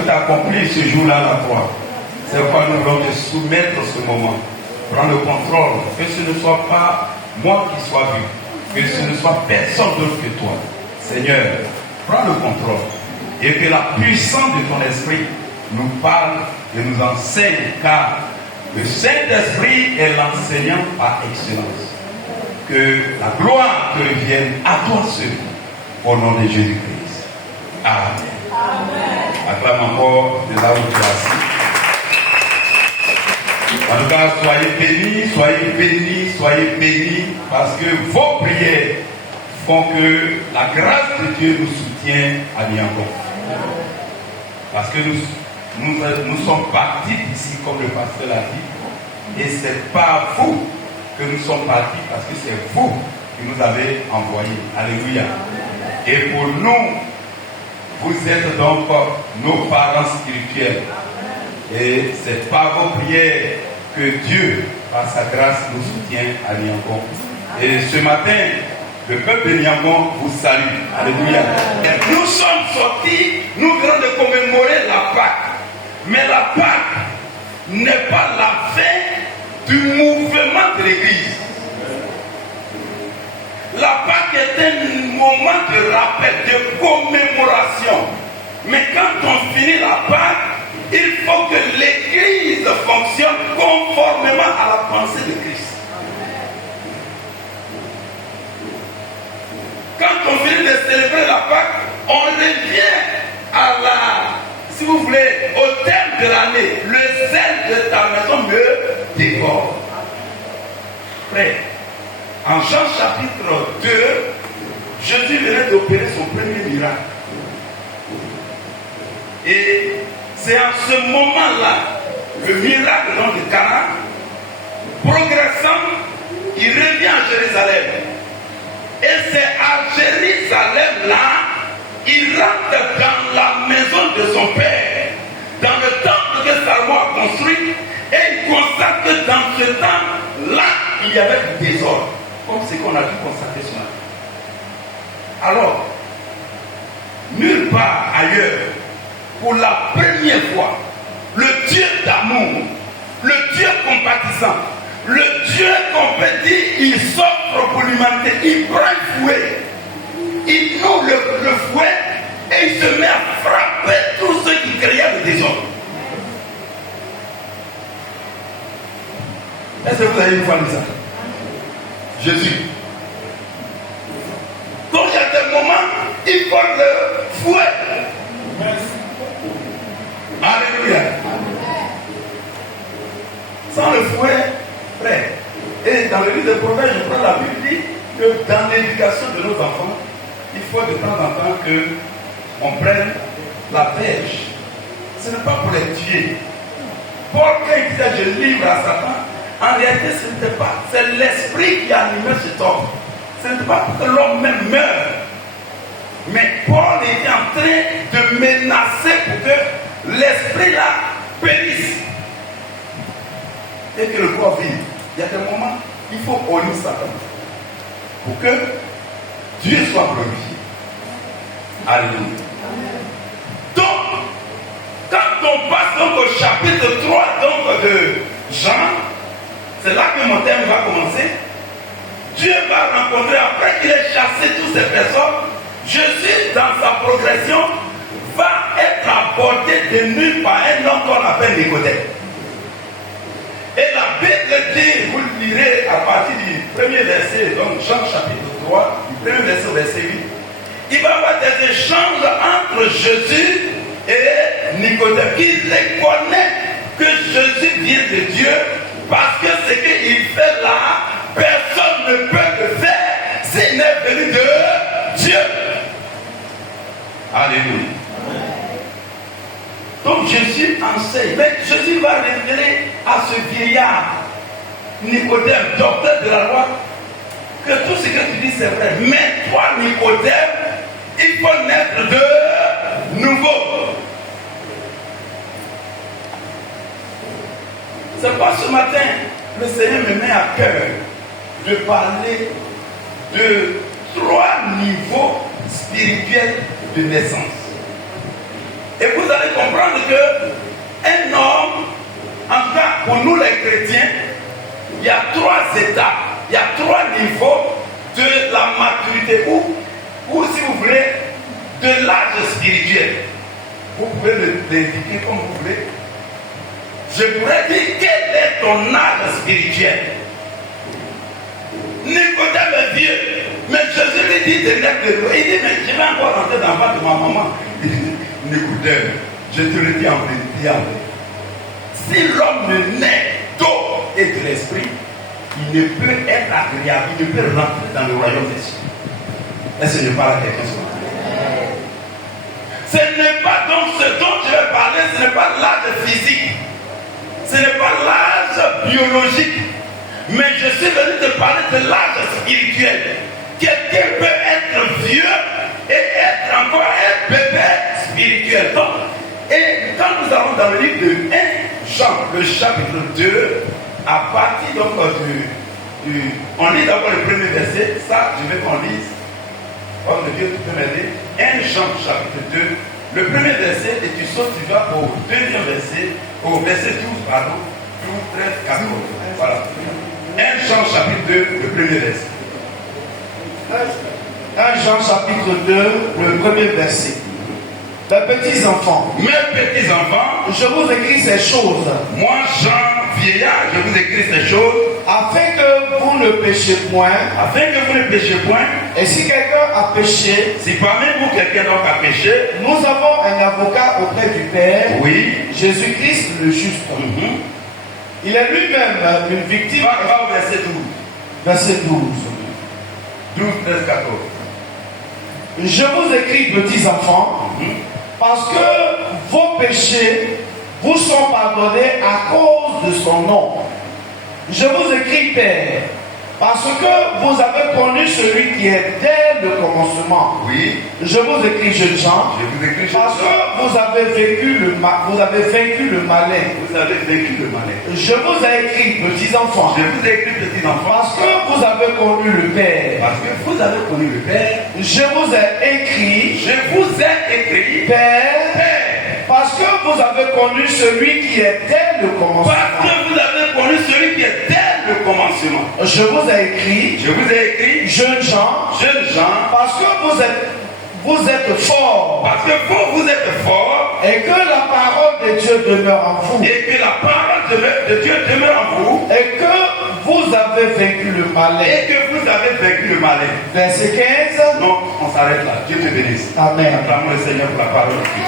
tout accompli ce jour-là à la croix. C'est pourquoi nous voulons te soumettre ce moment. Prends le contrôle, que ce ne soit pas moi qui sois vu, que ce ne soit personne d'autre que toi. Seigneur, prends le contrôle et que la puissance de ton esprit nous parle et nous enseigne, car le Saint-Esprit est l'enseignant par excellence. Que la gloire te revienne à toi seul, au nom de Jésus-Christ. Amen. Amen. Acclame encore de là où tu es assis. En tout cas, soyez bénis, parce que vos prières font que la grâce de Dieu nous soutient à Niangon. Parce que nous sommes partis d'ici, comme le pasteur l'a dit, et c'est pas vous que nous sommes partis, parce que c'est vous qui nous avez envoyés. Alléluia. Et pour nous, vous êtes donc nos parents spirituels. Et c'est par vos prières que Dieu, par sa grâce, nous soutient à Niangon. Et ce matin, le peuple de Niangon vous salue. Alléluia. Et nous sommes sortis, nous venons de commémorer la Pâque. Mais la Pâque n'est pas la fin du mouvement de l'Église. La Pâque est un moment de rappel, de commémoration. Mais quand on finit la Pâque, il faut que l'Église fonctionne conformément à la pensée de Christ. Quand on finit de célébrer la Pâque, on revient à si vous voulez, au terme de l'année. Le zèle de ta maison me dévore. Frère, en Jean chapitre 2, Jésus venait d'opérer son premier miracle. Et c'est en ce moment-là, le miracle de Cana, progressant, il revient à Jérusalem. Et c'est à Jérusalem-là, il rentre dans la maison de son père, dans le temple que Salomon a construit, et il constate que dans ce temple-là, il y avait du désordre, comme ce qu'on a pu constater ce matin. Alors, nulle part ailleurs, pour la première fois, le Dieu d'amour, le Dieu compatissant, le Dieu qu'on peut dire, il s'offre pour l'humanité, il prend le fouet, il noue le fouet et il se met à frapper tous ceux qui créaient le désordre. Est-ce que vous avez une fois lu ça? Jésus. Donc il y a des moments, il faut le fouet. Alléluia. Sans le fouet, frère. Et dans le livre de Proverbes, je prends la Bible, dit que dans l'éducation de nos enfants, il faut de temps en temps qu'on prenne la pêche. Ce n'est pas pour les tuer. Paul, quand il disait je livre à Satan, en réalité, ce n'était pas. C'est l'esprit qui animait cet homme. Ce n'était pas pour que l'homme même meure. Mais Paul était en train de menacer pour que l'esprit là périsse et que le corps vive. Il y a des moments, il faut honner Satan pour que Dieu soit glorifié. Alléluia. Donc, quand on passe donc au chapitre 3 donc, de Jean, c'est là que mon thème va commencer. Dieu va rencontrer, après qu'il ait chassé toutes ces personnes, Jésus dans sa progression va être abordé de nulle par un homme qu'on appelle Nicodème. Et la Bible dit, vous le lirez à partir du premier verset, donc Jean chapitre 3, du premier verset au verset 8, il va y avoir des échanges entre Jésus et Nicodème. Il reconnaît que Jésus vient de Dieu parce que ce qu'il fait là, personne ne peut le faire s'il n'est venu de Dieu. Alléluia. Donc Jésus enseigne, mais Jésus va révéler à ce vieillard, Nicodème, docteur de la loi, que tout ce que tu dis c'est vrai. Mais toi, Nicodème, il faut naître de nouveau. C'est pas ce matin, le Seigneur me met à cœur de parler de 3 niveaux spirituels de naissance. Et vous allez comprendre que un homme, en tout cas pour nous les chrétiens, il y a 3 étapes, il y a 3 niveaux de la maturité ou si vous voulez, de l'âge spirituel. Vous pouvez l'indiquer comme vous voulez. Je pourrais dire quel est ton âge spirituel. Nicodème est vieux, mais Jésus lui dit de naître de l'eau. Il dit, mais je vais encore rentrer dans le ventre de ma maman. Nicodème, je te le dis en vérité, si l'homme ne naît d'eau et de l'esprit, il ne peut être agréable, il ne peut rentrer dans le royaume des cieux. Est-ce que je parle à quelqu'un ce matin? Ce n'est pas donc ce dont je vais parler, ce n'est pas l'âge physique, ce n'est pas l'âge biologique, mais je suis venu te parler de l'âge spirituel. Quelqu'un peut être vieux et être encore un bébé spirituel. Donc, et quand nous allons dans le livre de 1 Jean, le chapitre 2, à partir donc on lit d'abord le premier verset, ça je veux qu'on lise. Homme de Dieu, tu peux m'aider. 1 Jean chapitre 2, le premier verset, et tu sautes, tu vas au deuxième verset, au verset 12, pardon, 12, 13, 14. Voilà. 1 Jean chapitre 2, le premier verset. 1 Jean chapitre 2, le premier verset. Mes petits enfants, je vous écris ces choses. Moi, Jean, vieillard, je vous écris ces choses. Afin que vous ne péchiez point. Et si quelqu'un a péché, si parmi vous quelqu'un donc a péché, nous avons un avocat auprès du Père. Oui. Jésus-Christ le juste. Il est lui-même une victime. Va au verset 12. Verset 12. 12, 13, 14. Je vous écris, petits enfants, parce que vos péchés vous sont pardonnés à cause de son nom. Je vous écris, Père, parce que vous avez connu celui qui est dès le commencement. Oui. Je vous écris, jeunes gens, parce que vous avez vaincu le malin. Je vous ai écrit, petits enfants, parce que vous avez connu le Père. Je vous ai écrit, Père, parce que vous avez connu celui qui est dès le commencement. Je vous ai écrit, jeunes gens, parce que vous êtes forts. Et que la parole de Dieu demeure en vous. Et que vous avez vaincu le malin. Verset 15. Donc, on s'arrête là. Dieu te bénisse. Amen. Acclamons le Seigneur pour la parole de Dieu.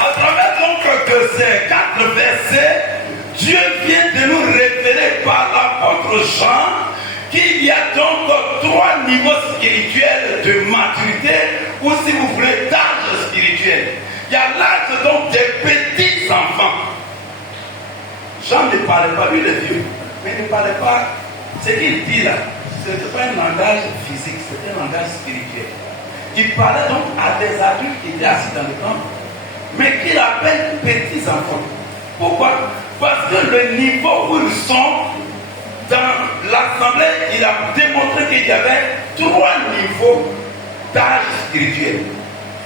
À travers donc de ces 4 versets, Dieu vient de nous révéler par l'apôtre Jean qu'il y a donc 3 niveaux spirituels de maturité, ou si vous voulez, d'âge spirituel. Il y a l'âge donc des petits enfants. Jean ne parlait pas, lui le vieux, mais il ne parlait pas. Ce qu'il dit là, ce n'était pas un langage physique, c'était un langage spirituel. Il parlait donc à des adultes qui étaient assis dans le temple, mais qu'il appelle petits enfants. Pourquoi? Parce que le niveau où ils sont dans l'assemblée, il a démontré qu'il y avait 3 niveaux d'âge spirituel.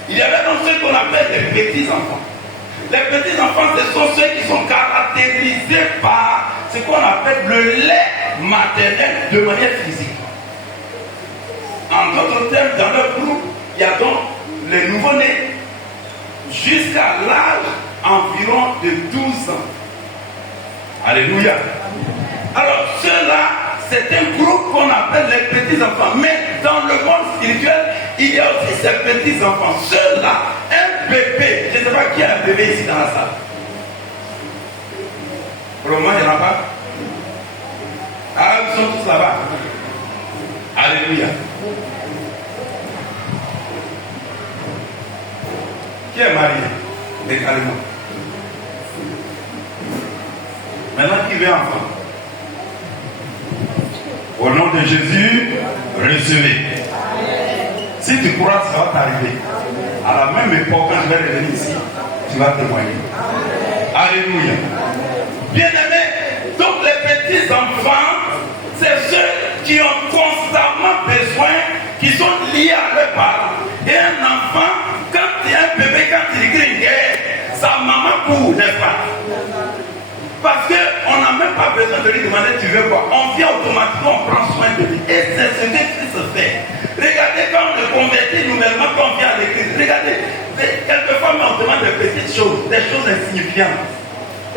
Il y avait donc ceux qu'on appelle les petits enfants. Les petits enfants, ce sont ceux qui sont caractérisés par ce qu'on appelle le lait maternel de manière physique. En d'autres termes, dans leur groupe, il y a donc les nouveau-nés jusqu'à l'âge environ de 12 ans. Alléluia. Alors ceux-là, c'est un groupe qu'on appelle les petits enfants. Mais dans le monde spirituel, il y a aussi ces petits enfants. Ceux-là, un bébé, je ne sais pas qui a un bébé ici dans la salle. Pour le moment, il n'y en a pas. Ah, ils sont tous là-bas. Alléluia. Qui est marié? Décalez-moi. Maintenant, qui veut enfant? Au nom de Jésus, recevez. Si tu crois que ça va t'arriver, à la même époque, quand je vais revenir ici, tu vas témoigner. Alléluia. Bien-aimés, donc les petits enfants, c'est ceux qui ont constamment besoin, qui sont liés à leurs parents. Et un enfant, quand il y a un bébé, quand court, n'est-ce pas? Parce qu'on n'a même pas besoin de lui demander tu veux quoi. On vient automatiquement, on prend soin de lui. Et c'est ce que Christ fait. Regardez quand on est converti nouvellement, quand on vient à l'église. Regardez, quelquefois on demande de petites choses, des choses insignifiantes.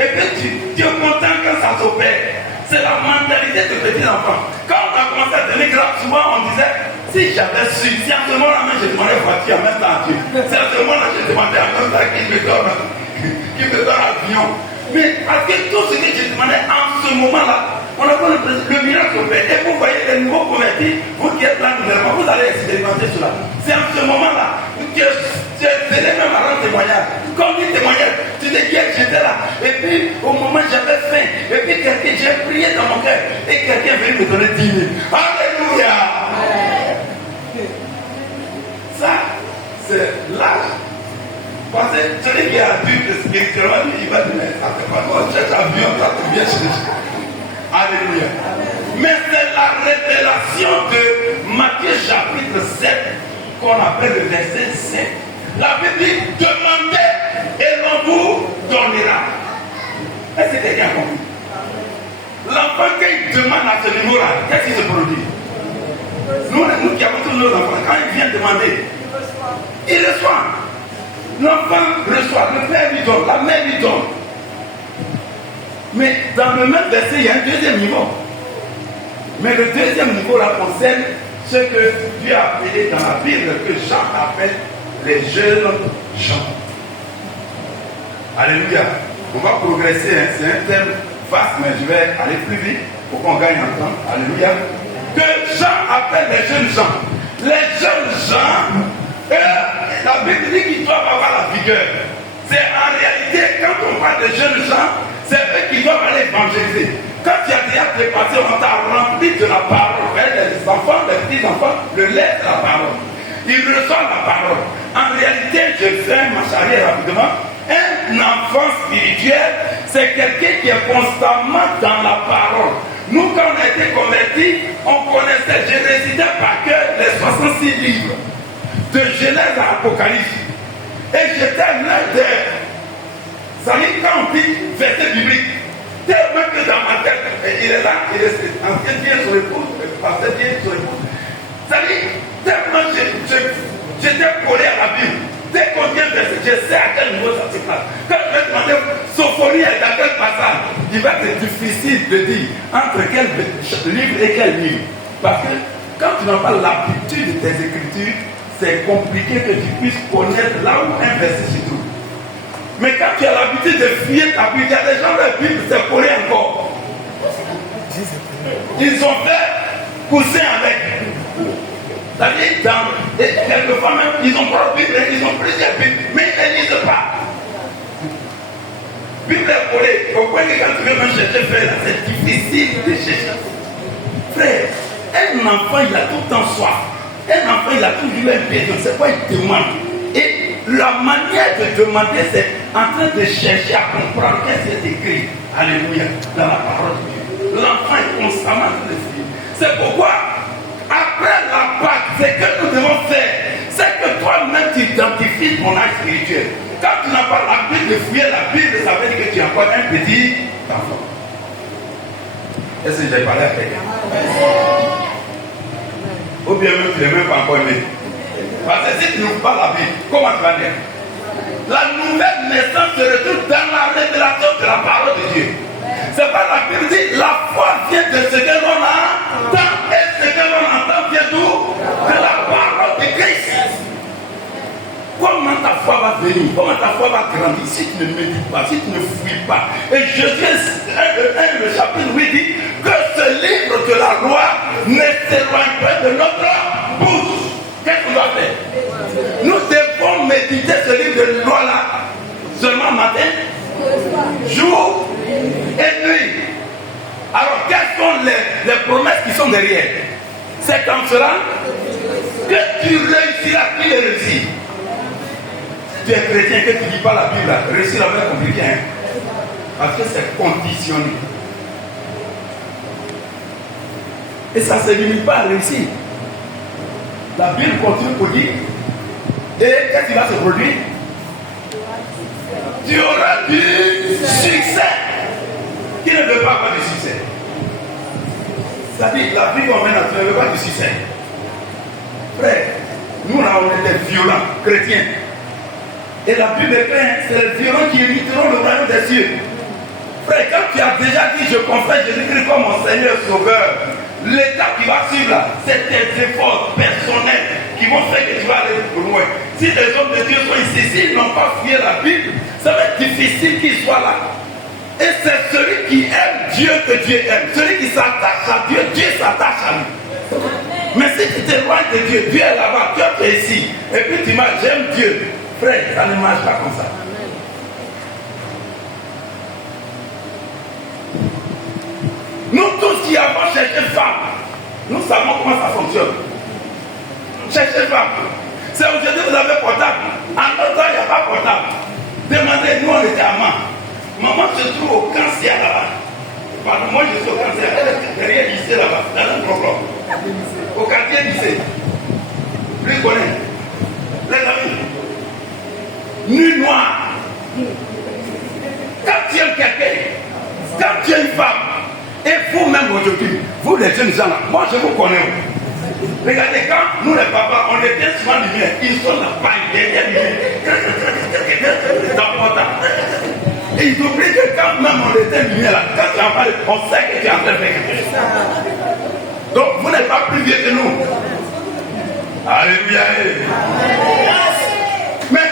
Et puis tu es content quand ça s'opère. C'est la mentalité de petits enfants. Quand on a commencé à donner grâce, souvent on disait, si j'avais su, si à ce moment-là même je demandais voiture en même temps à Dieu. Si à ce moment-là je demandais en même temps qu'il me donne avion. Mais parce que tout ce que je demandais en ce moment-là, on a le miracle opère. Et vous voyez les nouveaux convertis, vous qui êtes là nouvellement, vous allez expérimenter cela. C'est en ce moment-là que tu es même à rendre témoignage. Comme dit témoignage, tu dis hier j'étais là. Et puis au moment j'avais faim. Et puis j'ai prié dans mon cœur. Et quelqu'un est venu me donner 10 000. Alléluia. Ça, c'est l'âge. Parce que celui qui est adulte spirituellement, il va dire, ça fait pas quoi, cherche avion, ça te vient chercher. Alléluia. Mais c'est la révélation de Matthieu chapitre 7 qu'on appelle le verset 7. La Bible dit, demandez et l'on vous donnera. Est-ce que quelqu'un a compris? L'enfant qui demande à ce niveau-là, qu'est-ce qui se produit? Nous qui avons tous nos enfants, quand ils viennent demander, ils reçoivent. L'enfant reçoit, le père lui donne, la mère lui donne. Mais dans le même verset, il y a un deuxième niveau. Mais le deuxième niveau là concerne ce que Dieu a appelé dans la Bible, que Jean appelle les jeunes gens. Alléluia. On va progresser, hein. C'est un thème vaste, mais je vais aller plus vite pour qu'on gagne en temps. Alléluia. Que Jean appelle les jeunes gens. Les jeunes gens, la Bible dit qu'ils doivent avoir la vigueur. C'est en réalité, quand on parle de jeunes gens, c'est eux qui doivent aller évangéliser. Quand tu as déjà dépassé, on t'a rempli de la parole. Les enfants, les petits-enfants, le lait de la parole. Ils reçoivent la parole. En réalité, je fais ma charrière rapidement. Un enfant spirituel, c'est quelqu'un qui est constamment dans la parole. Nous, quand on a été convertis, on connaissait, je récitais par cœur les 66 livres. De Genèse à Apocalypse. Et j'étais l'un des. Ça veut dire quand on dit verset biblique, tellement que dans ma tête, il est là, il est ancien Dieu sur l'épouse, passé Dieu sur l'épouse. Ça veut dire, tellement j'étais collé à la Bible. Dès qu'on vient verset, je sais à quel niveau ça se passe. Quand je vais demander Sophonie est dans quel passage, il va être difficile de dire entre quel livre et quel livre. Parce que quand tu n'as pas l'habitude de tes écritures, c'est compliqué que tu puisses connaître là où un verset se trouve. Mais quand tu as l'habitude de fouiller ta Bible, il y a des gens de la Bible, c'est collé encore. Ils ont fait pousser avec. C'est-à-dire, quelquefois même, ils ont pas de Bible, ils ont plusieurs Bibles, mais ils ne lisent pas. Bible est collée. Au point que quand tu veux me chercher, frère, c'est difficile de chercher. Frère, un enfant, il a tout le temps soif. Un enfant, il a toujours un besoin. C'est quoi il demande? Et la manière de demander, c'est en train de chercher à comprendre qu'est-ce qui est écrit. Alléluia. Dans la parole de Dieu. L'enfant est constamment en train de suivre. C'est pourquoi, après la Pâque, ce que nous devons faire, c'est que toi-même tu identifies ton âge spirituel. Quand tu n'as pas l'habitude de fouiller la Bible, ça veut dire que tu es encore un petit enfant. Est-ce que j'ai parlé à quelqu'un? Ou bien même tu n'es même pas encore né. Parce que si tu n'ouvres pas la Bible, comment tu vas naître? La nouvelle naissance se retrouve dans la révélation de la parole de Dieu. C'est pas la Bible dit, la foi vient de ce que l'on entend, et ce que l'on entend vient d'où? De la parole de Christ. Comment ta foi va venir? Comment ta foi va grandir si tu ne médites pas, si tu ne fouilles pas? Et Jésus, le chapitre 8 dit que ce livre de la loi ne s'éloigne pas de notre bouche. Qu'est-ce qu'on doit faire? Nous devons méditer ce livre de loi-là seulement matin, jour et nuit. Alors, quelles sont les promesses qui sont derrière? C'est comme cela que tu réussiras, qui les réussit. Tu es chrétien, que tu ne lis pas la Bible, réussir la vie compliquée. Hein? Parce que c'est conditionné. Et ça ne se limite pas à réussir. La Bible continue pour dire. Et qu'est-ce qui va se produire? tu auras du succès. Qui ne veut pas avoir du succès? C'est-à-dire, la vie qu'on mène, tu ne veux pas du succès. Frère, nous là, on est des violents chrétiens. Et la Bible est claire, c'est les violents qui hériteront le royaume des cieux. Frère, quand tu as déjà dit, je confesse Jésus-Christ comme mon Seigneur Sauveur, l'étape qui va suivre là, c'est tes efforts personnels qui vont faire que tu vas aller plus loin. Si les hommes de Dieu sont ici, s'ils n'ont pas fouillé la Bible, ça va être difficile qu'ils soient là. Et c'est celui qui aime Dieu que Dieu aime. Celui qui s'attache à Dieu, Dieu s'attache à lui. Mais si tu t'éloignes de Dieu, Dieu est là-bas, Dieu est ici, et puis tu m'as, j'aime Dieu. Frère, ça ne marche pas comme ça. Nous tous qui avons cherché femme, nous savons comment ça fonctionne. Cherchez femme. C'est aujourd'hui que vous avez portable. En notre temps, il n'y a pas portable. Demandez, nous on était amants. Maman se trouve au cancer là-bas. Pardon, moi je suis au cancer. Elle est derrière le lycée là-bas, dans un problème. Au quartier lycée. Lui connaît. Les amis. Nuit noire. Quand tu aimes quelqu'un, quand tu es une femme, et vous-même aujourd'hui, vous les jeunes gens là, moi je vous connais. Regardez, quand nous les papas, on était souvent lumière, ils sont là-bas, derrière lumière. Dans le portable. Et ils oublient que quand même on était lumière là, quand tu en parles, on sait que tu es en train de faire quelque chose. Donc vous n'êtes pas plus vieux que nous. Alléluia. Mais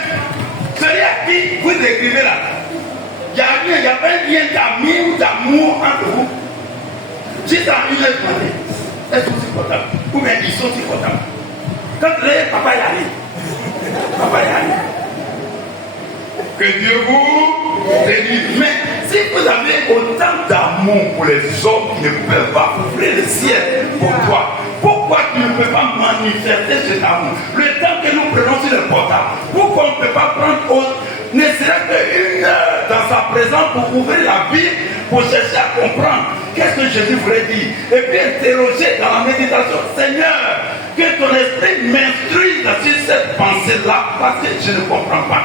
celui à qui vous écrivez là, il y a pas un lien d'amis ou d'amour entre vous. Si ça a une demandé, est-ce que c'est supportable? Ou bien ils sont supportables. Quand les papa y arrive, papa y arrive. Que Dieu vous bénisse. Mais si vous avez autant d'amour pour les hommes qui ne peuvent pas ouvrir le ciel pour toi, pourquoi tu ne peux pas manifester cet amour? Le temps que nous prenons sur le portable, pourquoi on ne peut pas prendre ne serait-ce qu'une heure dans sa présence pour ouvrir la Bible, pour chercher à comprendre qu'est-ce que Jésus voulait dire, et puis interroger dans la méditation, Seigneur, que ton esprit m'instruise sur cette pensée-là, parce que je ne comprends pas.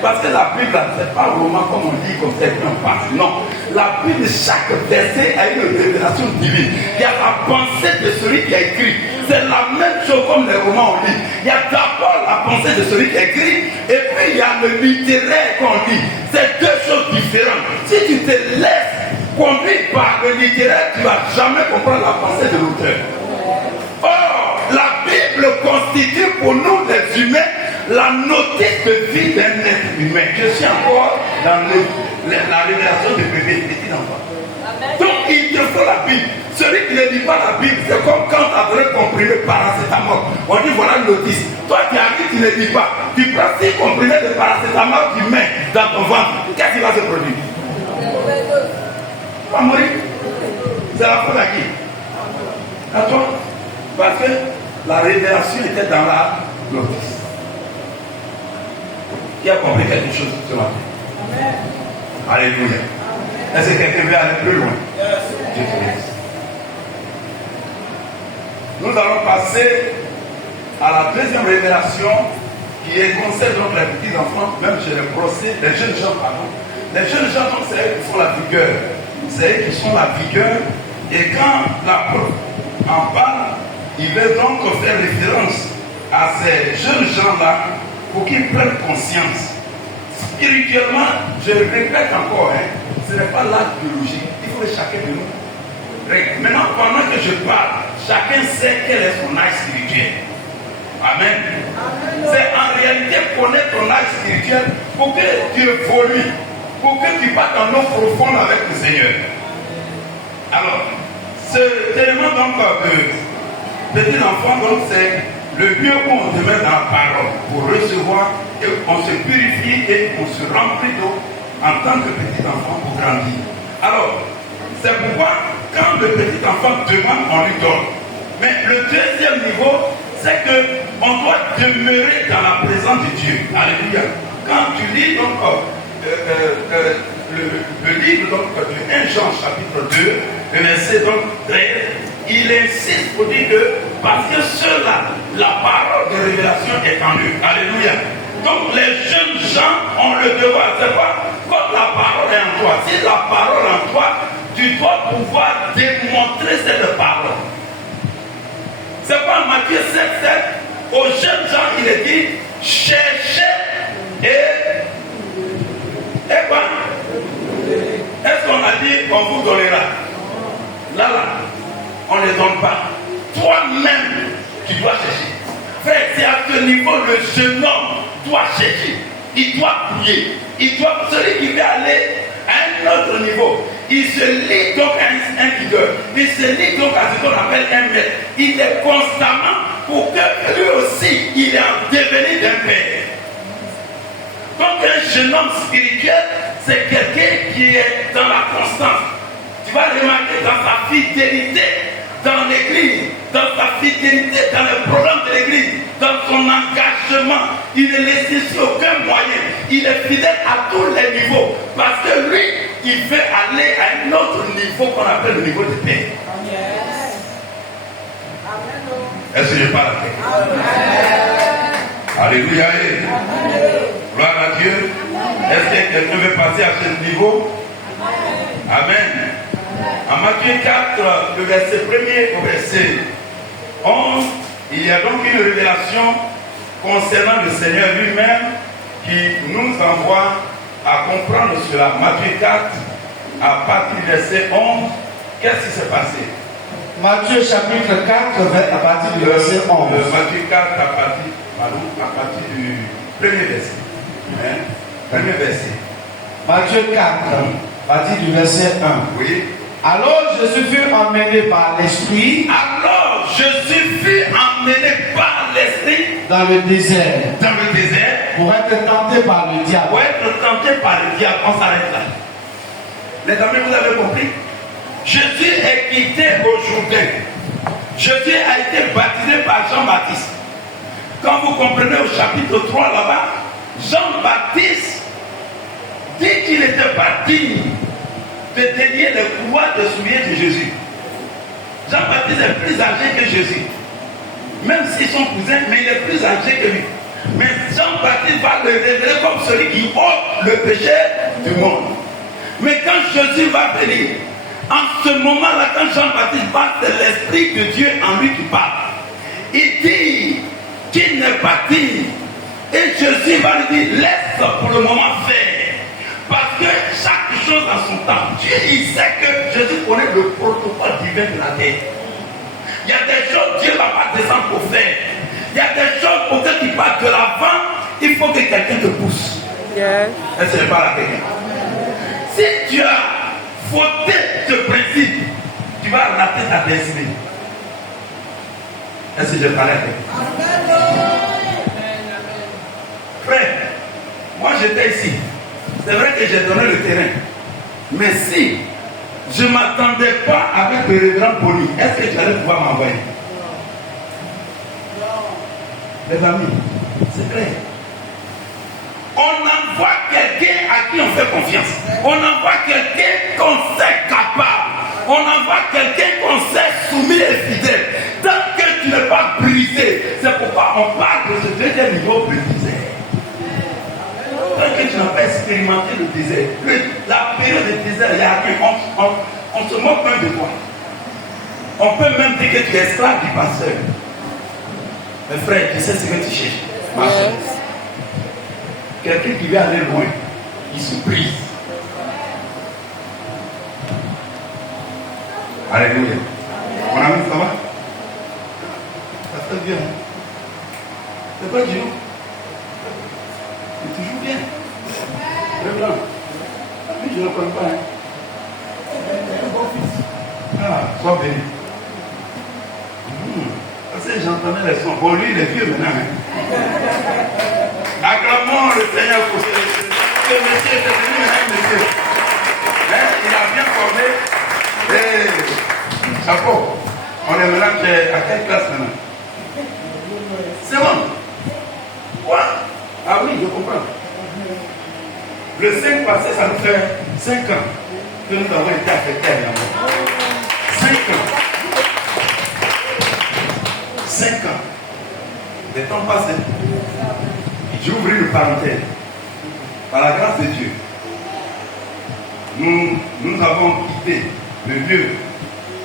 Parce que la Bible, ce n'est pas un roman comme on dit, comme certains pensent. Non. La Bible, chaque verset a une révélation divine. Il y a la pensée de celui qui a écrit. C'est la même chose comme les romans on lit. Il y a d'abord la pensée de celui qui a écrit, et puis il y a le littéraire qu'on lit. C'est deux choses différentes. Si tu te laisses conduire par le littéraire, tu ne vas jamais comprendre la pensée de l'auteur. Or, la Bible constitue pour nous les humains la notice de vie d'un être humain. Je suis encore dans la révélation de bébé, petit enfant. Donc il te faut la Bible. Celui qui ne lit pas la Bible, c'est comme quand tu as donné comprimé paracétamol. On dit voilà une notice. Toi qui arrives, tu ne lis pas. Tu prends 6 comprimés de paracétamol, tu mets dans ton ventre. Qu'est-ce qui va se produire? Tu vas mourir. C'est la faute à qui? À toi. Parce que la révélation était dans la notice. Qui a compris quelque chose ce matin? Alléluia. Est-ce que quelqu'un veut aller plus loin? Dieu te laisse. Nous allons passer à la deuxième révélation qui concerne donc les petits enfants, même chez les procès, les jeunes gens, pardon. Les jeunes gens, donc, c'est eux qui font la vigueur. C'est eux qui font la vigueur. Et quand l'apôtre en parle, il veut donc faire référence à ces jeunes gens-là pour qu'ils prennent conscience. Spirituellement, je le répète encore, ce n'est pas l'âge biologique. Il faut que chacun de nous. Maintenant, pendant que je parle, chacun sait quel est son âge spirituel. Amen. C'est en réalité connaître ton âge spirituel pour que tu évolues, pour que tu partes en eau profonde avec le Seigneur. Alors, ce élément donc de petit enfant, donc c'est le lieu où on se met dans la parole pour recevoir et on se purifie et on se remplit d'eau en tant que petit enfant pour grandir. Alors, c'est pourquoi quand le petit enfant demande, on lui donne. Mais le deuxième niveau, c'est qu'on doit demeurer dans la présence de Dieu. Alléluia. Quand tu lis donc le livre donc, de 1 Jean chapitre 2, le verset donc 13, il insiste pour dire que parce que ceux-là, la parole de révélation est en eux. Alléluia. Donc les jeunes gens ont le devoir, c'est pas quand la parole est en toi. Si la parole est en toi, tu dois pouvoir démontrer cette parole. C'est pas Matthieu 7,7. Aux jeunes gens, il est dit cherchez et quoi? Est-ce qu'on a dit on vous donnera? Là, on ne donne pas. Toi-même, tu dois chercher. Frère, c'est à ce niveau le jeune homme doit chercher. Il doit prier. Celui qui veut aller à un autre niveau, il se lie donc à un leader. Il se lie donc à ce qu'on appelle un maître. Il est constamment pour que lui aussi, il est en devenir d'un père. Donc un jeune homme spirituel, c'est quelqu'un qui est dans la constance. Tu vas remarquer dans sa fidélité dans l'église, dans sa fidélité dans le programme de l'église, dans son engagement. Il ne laisse sur aucun moyen. Il est fidèle à tous les niveaux. Parce que lui, il veut aller à un autre niveau qu'on appelle le niveau de paix. Est-ce que je parle à quelqu'un? Alléluia. Gloire à Dieu. Est-ce que quelqu'un veut passer à ce niveau? Amen. En Matthieu 4, le verset 1er au verset 11, il y a donc une révélation concernant le Seigneur lui-même qui nous envoie à comprendre cela. Matthieu 4, à partir du verset 11, qu'est-ce qui s'est passé? Matthieu chapitre 4, à partir du verset 11. Matthieu 4, à partir du premier verset. Hein? Premier verset. Matthieu 4, à partir du verset 1. Oui. Alors Jésus fut emmené par l'Esprit. Alors Jésus fut emmené par l'Esprit dans le désert. Dans le désert. Pour être tenté par le diable. Pour être tenté par le diable. On s'arrête là. Les amis, vous avez compris? Jésus est quitté au Jourdain. Jésus a été baptisé par Jean-Baptiste. Quand vous comprenez au chapitre 3 là-bas, Jean-Baptiste dit qu'il n'était pas digne de délier le pouvoir de soulier de Jésus. Jean-Baptiste est plus âgé que Jésus. Même s'ils sont cousins, mais il est plus âgé que lui. Mais Jean-Baptiste va le révéler comme celui qui ôte le péché du monde. Mais quand Jésus va venir, en ce moment-là, quand Jean-Baptiste parle, c'est l'Esprit de Dieu en lui qui parle. Il dit qu'il n'est pas digne. Et Jésus va lui dire, laisse pour le moment faire. Parce que chaque chose a son temps. Dieu, il sait que Jésus connaît le protocole divin de la terre. Il y a des choses, Dieu ne va pas descendre pour faire. Il y a des choses pour que tu partes de l'avant, il faut que quelqu'un te pousse. Yes. Est-ce que je parle à quelqu'un? Si tu as fauté ce principe, tu vas rater ta destinée. Est-ce que je parle à quelqu'un? Frère, moi j'étais ici. C'est vrai que j'ai donné le terrain. Mais si je ne m'attendais pas avec le révérend Poli, est-ce que tu allais pouvoir m'envoyer? Les amis, c'est clair. On envoie quelqu'un à qui on fait confiance. On envoie quelqu'un qu'on sait capable. On envoie quelqu'un qu'on sait soumis et fidèle. Tant que tu n'es pas brisé, c'est pourquoi on parle de ce deuxième niveau de désert. Tant que tu n'as pas expérimenté le désert, la période de désert, il y a rien. On se moque même de toi. On peut même dire que tu es esclave du pasteur. Mais frère, tu sais ce que tu cherches. Ma soeur. Quelqu'un qui veut aller loin, il se brise. Alléluia. Mon ami, ça va? Ça fait bien. C'est pas Dieu. C'est toujours bien. Très blanc. Mais je ne le connais pas. Hein. Un bon fils. Ah, sois béni. Parce que j'entendais les sons. Bon, lui, il est vieux maintenant. Hein. Acclamons le Seigneur pour ce monsieur est devenu un monsieur. Hein? Il a bien formé. Et chapeau. On est maintenant à quelle classe maintenant? C'est bon. Quoi? Ah oui, je comprends. Le 5 passé, ça nous fait 5 ans que nous avons été affectés à l'amour. 5 ans. 5 ans. Le temps passe. j'ouvre une parenthèse. Par la grâce de Dieu, nous avons quitté le lieu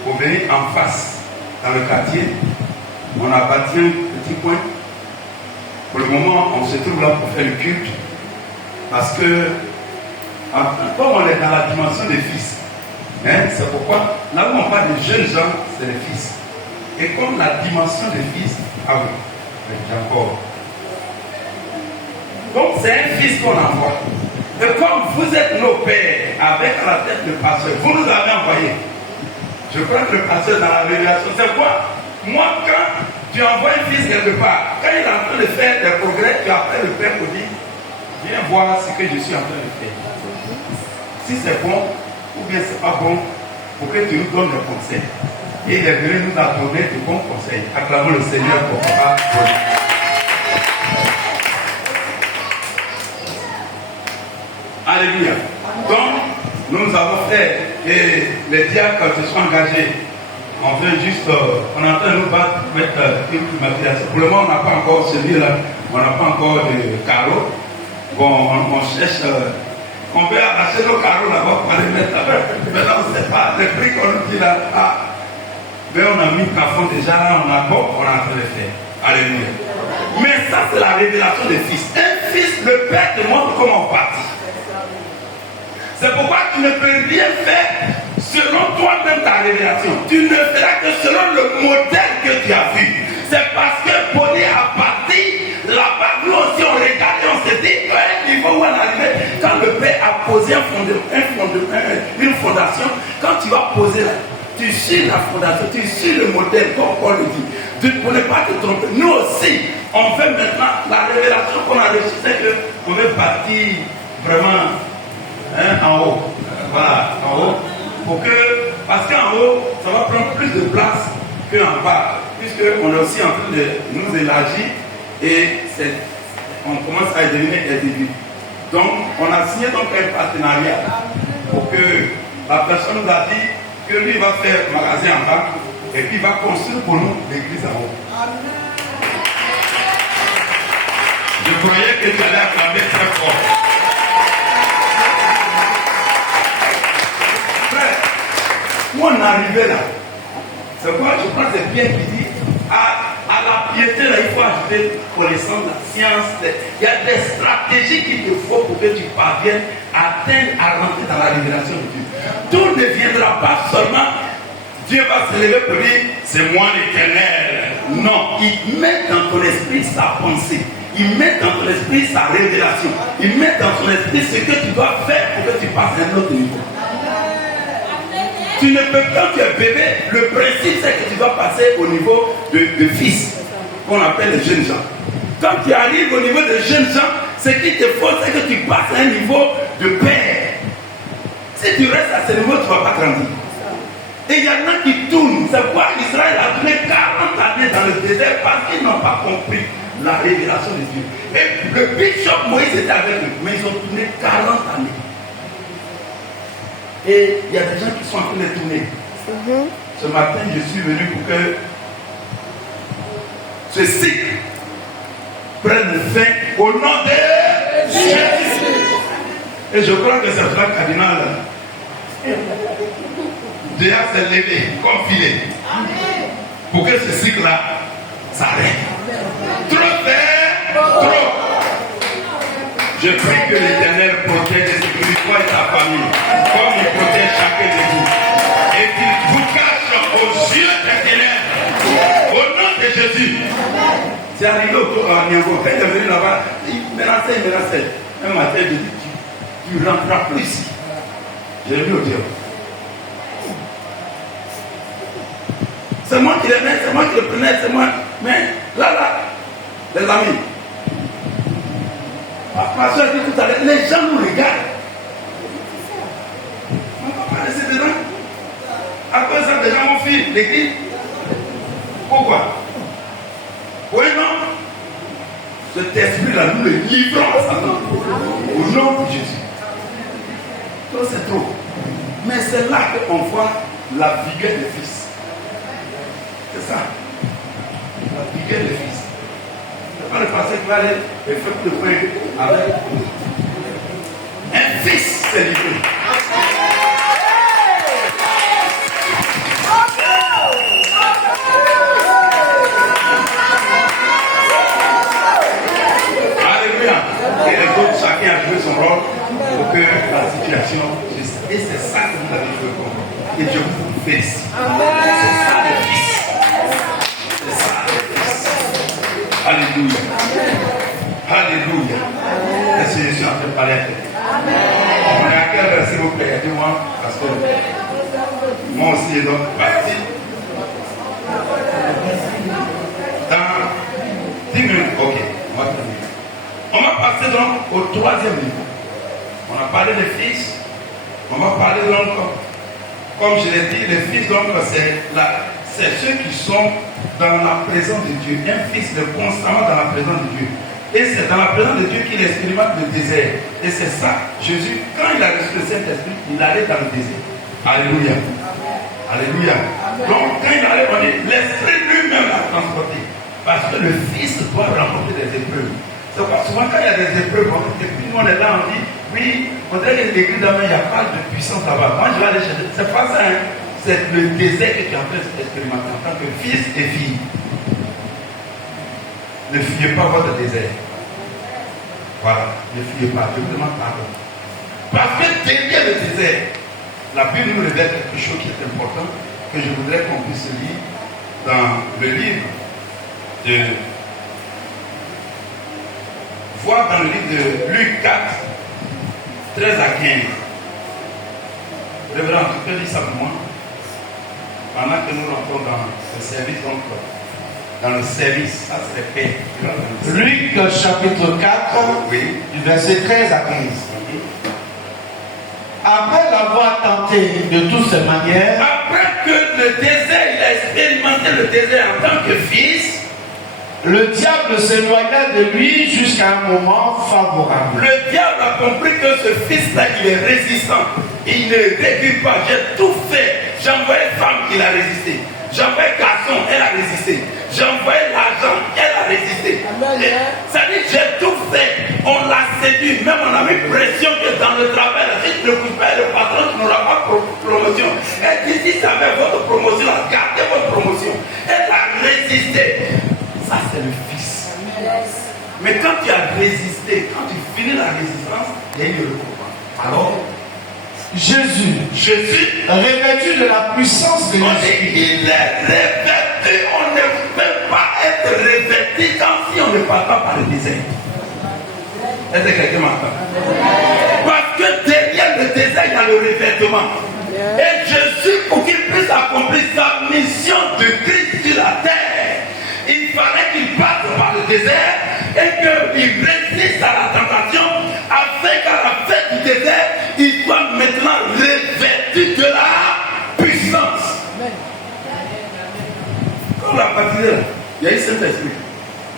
pour venir en face dans le quartier. On a bâti un petit coin. Pour le moment, on se trouve là pour faire le culte. Parce que, comme on est dans la dimension des fils, c'est pourquoi, là où on parle de jeunes gens, c'est les fils. Et comme la dimension des fils, ah oui, encore. Donc c'est un fils qu'on envoie. Et comme vous êtes nos pères, avec à la tête le pasteur, vous nous avez envoyé. Je prends le pasteur dans la révélation. C'est quoi? Moi, quand tu envoies un fils quelque part, quand il est en train de faire des progrès, tu appelles le père pour dire, viens voir ce que je suis en train de faire. Si c'est bon, ou bien c'est pas bon, pour que tu nous donnes des conseils. Et il est venu nous donner de bons conseils. Acclamons le Seigneur pour Papa. Alléluia. Donc, nous avons fait, et les diacres se sont engagés. On veut juste, on est en train de nous battre pour mettre une climatisation. Pour le moment, on n'a pas encore celui-là, on n'a pas encore de carreaux. Bon, on cherche, on veut arracher nos carreaux là-bas pour aller mettre là-bas. Maintenant, on ne sait pas, le prix qu'on nous dit là, mais on a mis le plafond déjà, on a bon, on est en train de faire. Alléluia. Mais ça, c'est la révélation des fils. Un fils, le père te montre comment on partit. C'est pourquoi tu ne peux rien faire selon toi-même ta révélation. Tu ne feras que selon le modèle que tu as vu. C'est parce que Bonnie a parti là-bas, nous aussi on regardait, on s'est dit, à un niveau où on arrivait, quand le père a posé une fondation, quand tu vas poser là, tu suis la fondation, tu suis le modèle, comme Paul le dit. Pour ne pas te tromper. Nous aussi, on veut maintenant, la révélation qu'on a reçue, c'est qu'on veut partir vraiment en haut. Voilà, en haut. Parce qu'en haut, ça va prendre plus de place qu'en bas. Puisqu'on est aussi en train de nous élargir et on commence à devenir individu. Donc, on a signé donc un partenariat pour que la personne nous a dit que lui va faire magasin en bas et puis il va construire pour nous l'église en haut. Je croyais que tu allais acclamer très fort. Frère, où on est arrivé là, c'est quoi? Je crois que c'est Pierre qui dit à la piété là, il faut ajouter connaissance, la science. Il y a des stratégies qu'il te faut pour que tu parviennes à atteindre, à rentrer dans la révélation de Dieu. Tout ne viendra pas seulement, Dieu va se lever pour dire, c'est moi l'Éternel. Non, il met dans ton esprit sa pensée. Il met dans ton esprit sa révélation. Il met dans ton esprit ce que tu dois faire pour que tu passes à un autre niveau. Tu ne peux pas, quand tu es bébé, le principe c'est que tu dois passer au niveau de fils, qu'on appelle les jeunes gens. Quand tu arrives au niveau des jeunes gens, ce qu'il te faut, c'est que tu passes à un niveau de père. Si tu restes à ce niveau, tu ne vas pas grandir. Et il y en a qui tournent. C'est pourquoi Israël a tourné 40 années dans le désert parce qu'ils n'ont pas compris la révélation de Dieu. Et le bishop Moïse était avec eux, mais ils ont tourné 40 années. Et il y a des gens qui sont en train de tourner. Ce matin, je suis venu pour que ce cycle prenne fin au nom de Jésus. Et je crois que c'est le frère cardinal déjà s'est levé comme filet pour que ce cycle-là s'arrête. Trop faire, trop. Je prie que l'Éternel protège et sécurise toi et ta famille, comme il protège chacun de vous. Et qu'il vous cache aux yeux des ténèbres. Au nom de Jésus. C'est arrivé autour à Niango. Quand il est venu là-bas, il menaçait. Un matin, je dis, tu ne rentreras plus ici. J'ai vu au Dieu. C'est moi qui l'aimais, c'est moi qui le prenais, c'est moi. Mais là, les amis. Ma soeur dit tout à l'heure, les gens nous regardent. On ne va pas laisser dedans. À cause de ça, des gens ont fui l'église. Pourquoi? Oui, non. Cet esprit-là, nous le livrons à Satan. Au nom de Jésus. Ça, c'est trop. Mais c'est là qu'on voit la vigueur des fils. C'est ça. La vigueur des fils. C'est pas le pasteur qui va aller et faire le prêt avec un fils, c'est livré. Alléluia. Et les autres, chacun a joué son rôle pour que la situation, et c'est ça que vous avez joué pour moi. Et je vous félicite. C'est ça le fils. C'est ça le fils. Alléluia. Alléluia. Est-ce que je suis en train de parler à quelqu'un? On est à quel verset vous plaît? Dis-moi, parce que moi aussi, je dois partir. Dans 10 minutes, ok. On va passer donc au troisième niveau. On a parlé des fils. On va parler donc, comme je l'ai dit, les fils donc c'est ceux qui sont dans la présence de Dieu. Un fils est constamment dans la présence de Dieu. Et c'est dans la présence de Dieu qu'il expérimente le désert. Et c'est ça, Jésus, quand il a reçu le Saint-Esprit, il allait dans le désert. Alléluia. Alléluia. Donc quand il allait, on dit, l'Esprit lui-même l'a transporté. Parce que le Fils doit rencontrer des épreuves. C'est pourquoi souvent quand il y a des épreuves, depuis on est là, on dit, oui, on dirait que l'église d'Amérique, il n'y a pas de puissance là-bas. Moi je vais aller chercher. C'est pas ça, hein. C'est le désert que tu es en train d'expérimenter en tant que fils et fille. Ne fuyez pas votre désert. Voilà, ne fuyez pas, je vous demande pardon. Parce que derrière le désert, la Bible nous révèle quelque chose qui est important, que je voudrais qu'on puisse lire dans le livre de. Voir dans le livre de Luc 4, 13 à 15. Révérend, tu peux lire ça pour moi? Pendant que nous rentrons dans le service, donc, dans le service, ça c'est fait. Luc chapitre 4, oui. du verset 13 à 15. Après l'avoir tenté de toutes ces manières, après que le désert, il a expérimenté le désert en tant que fils, le diable s'éloigna de lui jusqu'à un moment favorable. Le diable a compris que ce fils-là, il est résistant. Il ne recule pas. J'ai tout fait. J'ai envoyé femme, il a résisté. J'ai envoyé garçon, elle a résisté. J'ai envoyé l'argent, elle a résisté. Ça dit, j'ai tout fait. On l'a séduit. Même on a mis pression que dans le travail, si tu ne couches pas, le patron, tu n'auras pas de promotion. Elle dit, si ça avait votre promotion, gardez votre promotion. Elle a résisté. Ça, c'est le fils. Mais quand tu as résisté, quand tu finis la résistance, il y a eu le combat. Alors, Jésus, revêtu de la puissance de Dieu, l'Esprit, il est revêtu. On ne peut pas être revêtu comme si on ne passe pas par le désert. Est-ce que quelqu'un m'entend? Parce que derrière le désert, il y a le revêtement. Et Jésus, pour qu'il puisse accomplir sa mission de Christ sur la terre, il fallait qu'il passe par le désert et qu'il résiste à la tentation, afin qu'à la fin du désert, il soit maintenant revêtu de la puissance. Comme la partie là, il y a eu Saint-Esprit.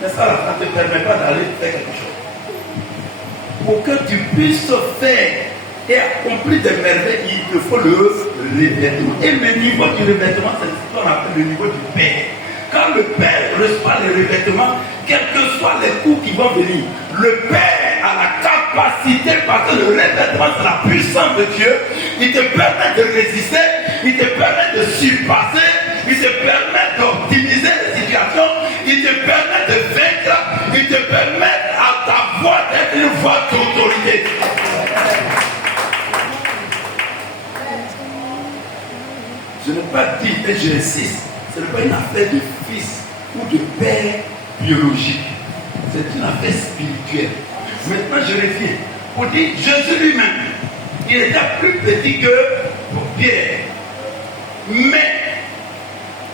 Mais ça ne te permet pas d'aller faire quelque chose. Pour que tu puisses faire et accomplir des merveilles, il te faut le revêtement. Et le niveau du revêtement, c'est ce qu'on appelle le niveau du Père. Quand le Père reçoit les revêtements, quels que soient les coups qui vont venir, le Père a la capacité, parce que le revêtement c'est la puissance de Dieu, il te permet de résister, il te permet de surpasser, il te permet d'optimiser les situations, il te permet de vaincre, il te permet à ta voix d'être une voix d'autorité. Je n'ai pas dit, et j'insiste, ce n'est pas une affaire de fils ou de père biologique. C'est une affaire spirituelle. Maintenant, je reviens. Pour dire, Jésus lui-même, il était plus petit que Pierre. Mais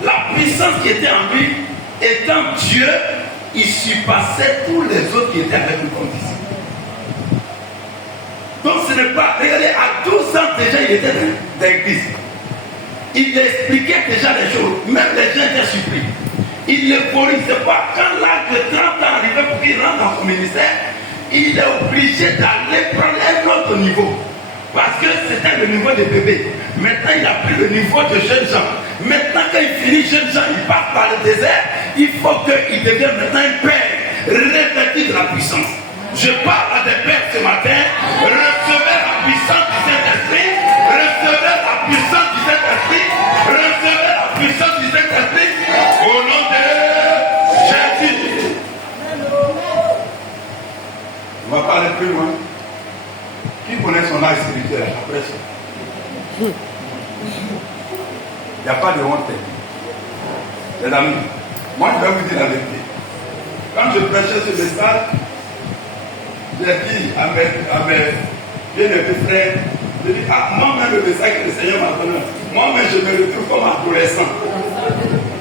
la puissance qui était en lui, étant Dieu, il surpassait tous les autres qui étaient avec lui comme disciples. Donc ce n'est pas, regardez, à 12 ans déjà, il était dans l'église. Il expliquait déjà les choses, même les gens étaient surpris. Il ne connaissait pas. Quand l'âge de 30 ans arrivait pour qu'il rentre dans son ministère, il est obligé d'aller prendre un autre niveau. Parce que c'était le niveau des bébés. Maintenant, il a pris le niveau de jeunes gens. Maintenant, quand il finit jeune gens, il passe par le désert. Il faut qu'il devienne maintenant un père. revêtis de la puissance. Je parle à des pères ce matin, recevez la puissance du Saint-Esprit, recevez la puissance du Saint-Esprit, recevez la puissance du Saint-Esprit, au nom de Jésus. On va pas aller plus loin. Qui connaît son âge spirituel après ça? Il n'y a pas de honte. Les amis, moi je vais vous dire la vérité. Quand je prêchais ce message, j'ai dit à mes bien-aimés frères, je dis, moi-même le message que le Seigneur m'a donné, moi-même je me retrouve comme adolescent.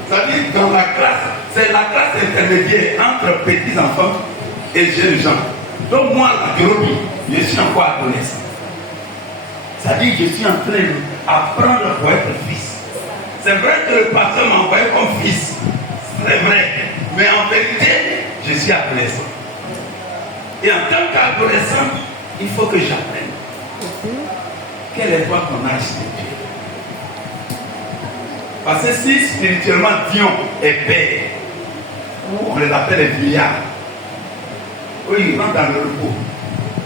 C'est-à-dire dans la classe, c'est la classe intermédiaire entre petits enfants et jeunes gens. Donc moi, la théorie, je suis encore adolescent. C'est-à-dire que je suis en train d'apprendre pour être fils. C'est vrai que le pasteur m'a envoyé comme fils. C'est vrai. Mais en vérité, je suis adolescent. Et en tant qu'adolescent, il faut que j'apprenne. Quel est toi ton âge spirituel? Parce que si spirituellement Dion est père, on les appelle les vieillards. Oui, ils rentrent dans le repos.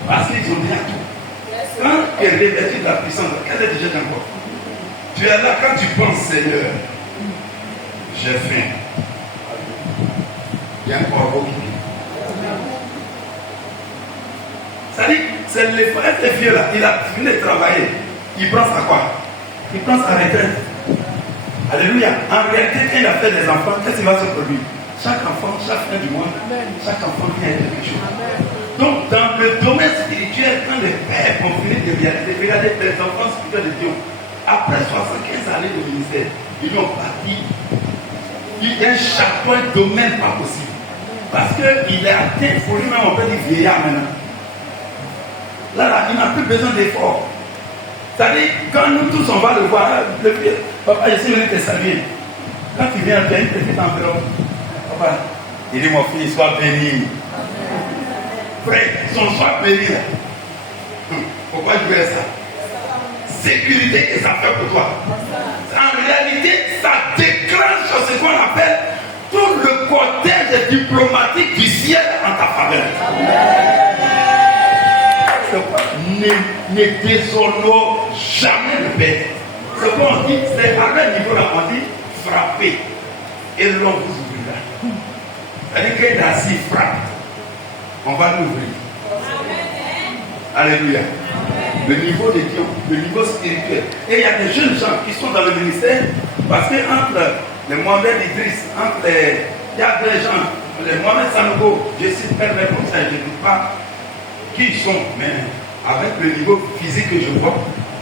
Parce qu'ils ont déjà tout. Quand tu es revêtu de la puissance, quelle est déjà encore? Tu es là quand tu penses, Seigneur, j'ai faim. Il y a un corbeau qui vient. C'est-à-dire, c'est l'effort, être vieux là, il a fini de travailler. Il pense à quoi? Il pense à retraite. Alléluia. En réalité, quand il a fait des enfants, qu'est-ce qui va se produire? Chaque enfant, chaque fin du mois, chaque enfant vient avec quelque chose. Donc, dans le domaine spirituel, quand les pères vont finir de regarder les enfants spirituels de Dieu, après 75 années de ministère, ils ont parti. Il y a un chapeau, un domaine pas possible. Parce qu'il est atteint, il faut lui-même, on peut dire vieillard maintenant. Là, il n'a plus besoin d'efforts. C'est-à-dire, quand nous tous on va le voir, le vieux, papa, je suis venu te saluer. Quand tu viens, tu as une petite enveloppe. Papa, il dit, mon fils, sois béni. Frère, son sois béni là. Pourquoi je veux ça? Sécurité que ça fait pour toi. En réalité, ça déclenche ce qu'on appelle tout le cortège diplomatique du ciel en ta faveur. Ne déshonore jamais le Père. Ce qu'on dit, c'est à un niveau là, on dit frapper. Et l'on vous ouvrira. C'est-à-dire qu'il est assis, frappe. On va l'ouvrir. Alléluia. Le niveau de Dieu, le niveau spirituel. Et il y a des jeunes gens qui sont dans le ministère parce que entre les Mohamed Idriss, il y a des gens, les Mohamed Sanogo, je cite père comme ça, je ne dis pas qui ils sont, mais avec le niveau physique que je vois,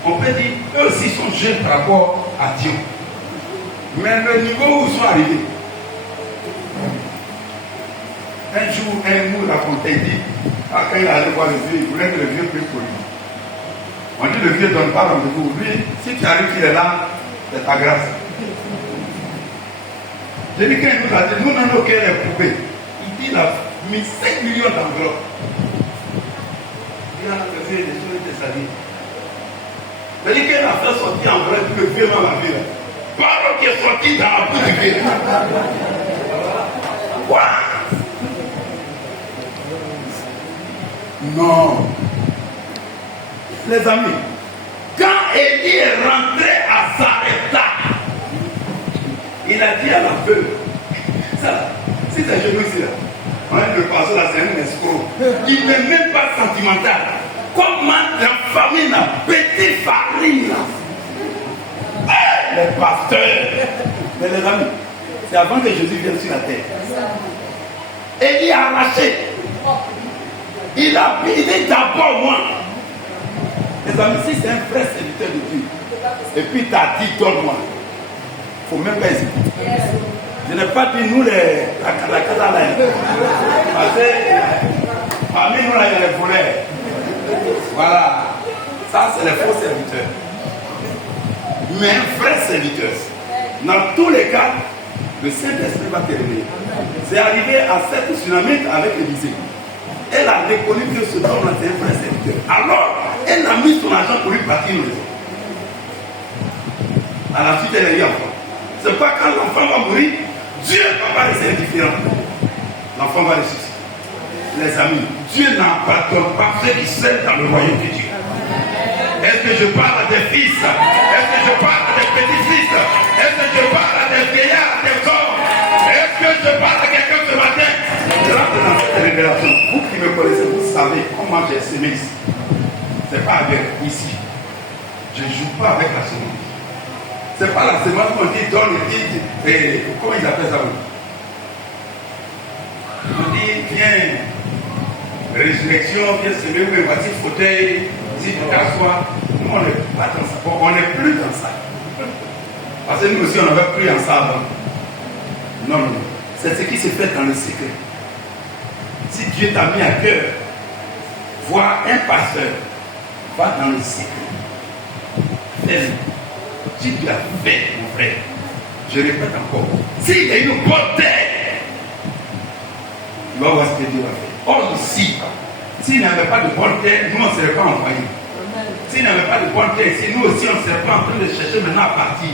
on peut dire eux aussi sont jeunes par rapport à Dieu. Mais le niveau où ils sont arrivés, un jour, un mot racontait, il dit, quand il allait voir le vieux, il voulait que le vieux prie pour lui. On dit le vieux ne donne pas rendez-vous. Lui, si tu arrives qu'il est là, c'est ta grâce. J'ai dit qu'il nous a dit, nous n'avons aucun poupée. Il dit, il a mis 5 millions d'enveloppes. Il a le vieux des choses de sa vie. J'ai dit qu'il a fait sortir enveloppe, le vieux m'a vu. Parole qui est sortie dans la bouche du vieux. Quoi? Non. Les amis, quand Élie est rentré à Sarepta, il a dit à la veuve, ça, si c'est chez nous ici, on a le pasteur là, c'est un escroc. Il n'est même pas sentimental. Comment la famille n'a pété farine? Les pasteurs. Mais les amis, c'est avant que Jésus vienne sur la terre. Élie a arraché. Il a dit d'abord moi. Les amis, si c'est un vrai serviteur de Dieu, et puis tu as dit donne-moi, il ne faut même pas hésiter. Je n'ai pas dit nous la casa là. Parce que parmi nous là, il y a les voleurs. Voilà. Ça, c'est les faux serviteurs. Mais un vrai serviteur. Dans tous les cas, le Saint-Esprit va terminer. C'est arrivé à cette tsunami avec Élisée. Elle a reconnu que ce homme-là c'est un vrai serviteur. Alors, elle a mis son argent pour lui partir une maison. À la suite, elle a eu enfant. C'est pas quand l'enfant va mourir, Dieu va pas laisser indifférent. L'enfant va ressusciter. les amis, Dieu n'abandonne pas ceux qui sèment dans le royaume de Dieu. Est-ce que je parle à des fils? Est-ce que je parle à des petits-fils? Est-ce que je parle à des vieillards, à des hommes? Est-ce que je parle à quelqu'un ce matin? Je rentre dans cette révélation. Vous qui me connaissez, vous savez comment j'ai semé ici. Ce n'est pas avec ici. Je ne joue pas avec la semence. Ce n'est pas la semence qu'on dit donne et comment ils appellent ça? On dit viens, résurrection, viens semer, oui, voici le fauteuil, si tu t'assois. Nous, on n'est pas dans ça. Bon, on n'est plus dans ça. Parce que nous aussi, on avait pris en ça avant. Non, non, non. C'est ce qui se fait dans le secret. Si Dieu t'a mis à cœur, voir un pasteur, va dans le secret. Fais-le. Si tu as fait, mon frère, je répète encore, s'il y a une bonne terre, il va voir ce que Dieu va faire. Or ici, s'il n'y avait pas de bonne terre, nous on ne serait pas envoyés. S'il n'y avait pas de bonne terre ici, nous aussi on ne serait pas en train de chercher maintenant à partir.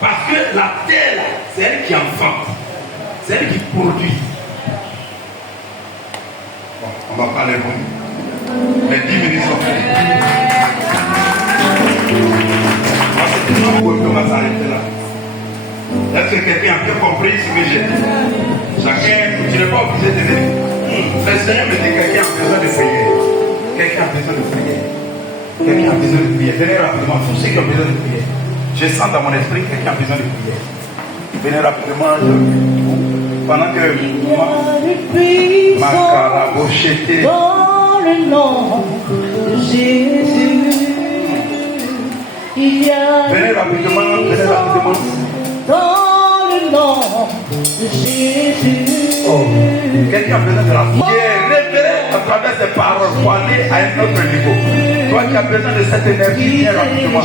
Parce que la terre, c'est elle qui enfante. C'est elle qui produit. Bon, on va parler bon. Mais 10 minutes sont faites. On va s'arrêter là. Est-ce que quelqu'un a bien compris ce que j'ai dit? Chacun, tu n'es pas obligé de dire. Le Seigneur me dit quelqu'un a besoin de prier. Quelqu'un a besoin de prier. Quelqu'un a besoin de prier. Venez rapidement, tous ceux qui ont besoin de prier. Je sens dans mon esprit quelqu'un a besoin de prier. Venez rapidement. Pendant que ma carabochette dans le nom de Jésus, il y a venez rapidement, venez rapidement. Dans le nom de Jésus. Oh, quelqu'un a besoin de la foi. Qui est révélé à travers ces paroles pour aller à un autre niveau. Toi qui as besoin de cette énergie, viens rapidement.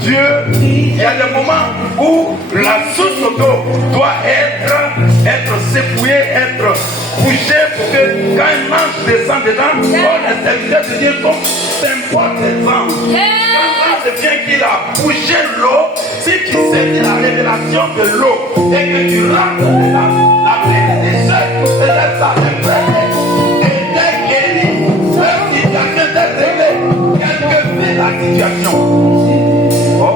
Dieu, il y a des moments où la source d'eau doit être secouée, être bougée pour que quand un ange descend dedans, les serviteurs de Dieu sont symboles des anges. C'est bien qu'il a bougé l'eau. Si tu saisis la révélation de l'eau et que tu rentres dedans, la bénédiction peut-être ça était guéri. La situation est réglée. Quelle que fut la situation. Oh,